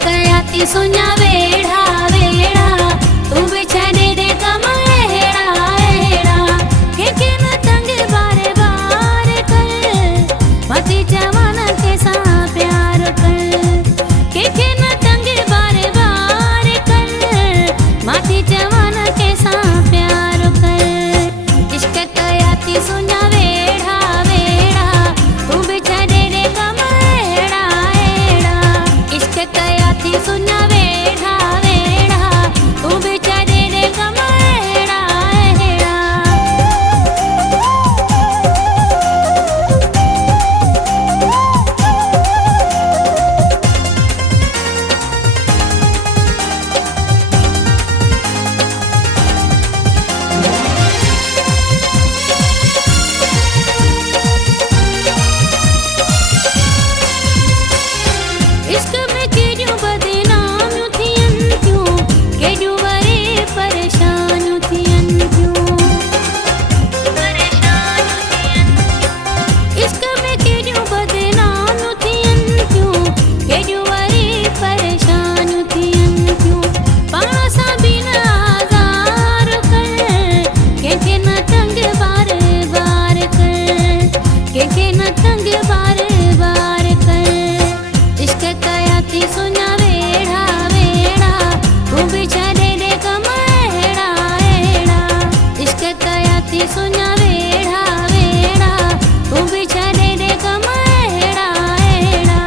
कयाती सुना वेड़ा वेड़ा तू बेचारे दे कमा हेड़ा हेड़ा के न तंग बारे बार कर मती जवान के सा प्यार कर के न तंग बारे बार कर मती जवान के सा प्यार कर इश्क कयाती सुना वेड़ा वेड़ा तू बेचारे दे कमा हेड़ा हेड़ा इश्क कयाती सुना वेड़ा वेड़ा तू बेचारे दे कमा हेड़ा हेड़ा इश्क में केरियो बदनाम थियन क्यों केरियो वरे परेशान थियन क्यों परेशान थियन इश्क में केरियो बदनाम थियन क्यों केरियो वरे परेशान थियन क्यों पाणा सा बिना आज़ार कर के न तंग बार बार कर के न तंग बार बार कर इश्क कयाती सुना वेड़ा वेड़ा तू बेचारे दे कमा हेड़ा हेड़ा इश्क कयाती सुना वेड़ा वेड़ा तू बेचारे दे कमा हेड़ा हेड़ा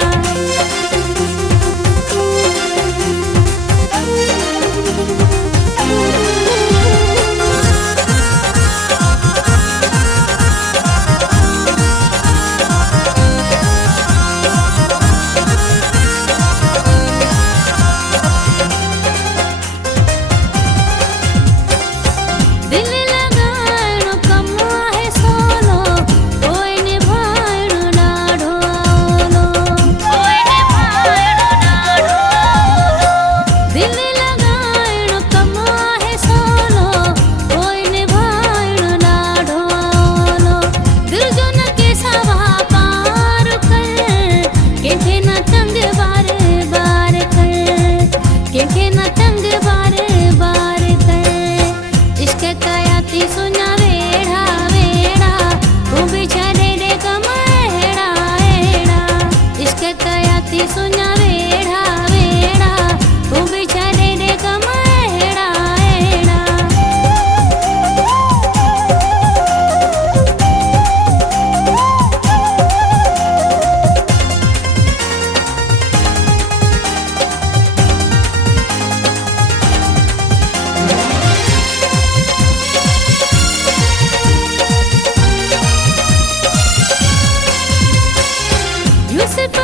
दिल लगाइणो कम आहे सोलो कोई निभाइणो ॾाढो आवलो कोई निभाइणो ॾाढो दिल लगाइणो कम आहे सोलो कोई निभाइणो ॾाढो आवलो दिल जो न केसा वापार कर कंहिंखे न तंग बार बार कर कंहिंखे न तंग बार बार कर इश्क कयाती सुना वेड़ा वेड़ा तू बेचारे दे कमा हेड़ा हेड़ा इश्क कयाती सुना वेड़ा वेड़ा तू बेचारे दे कमा हेड़ा हेड़ा यूसुफ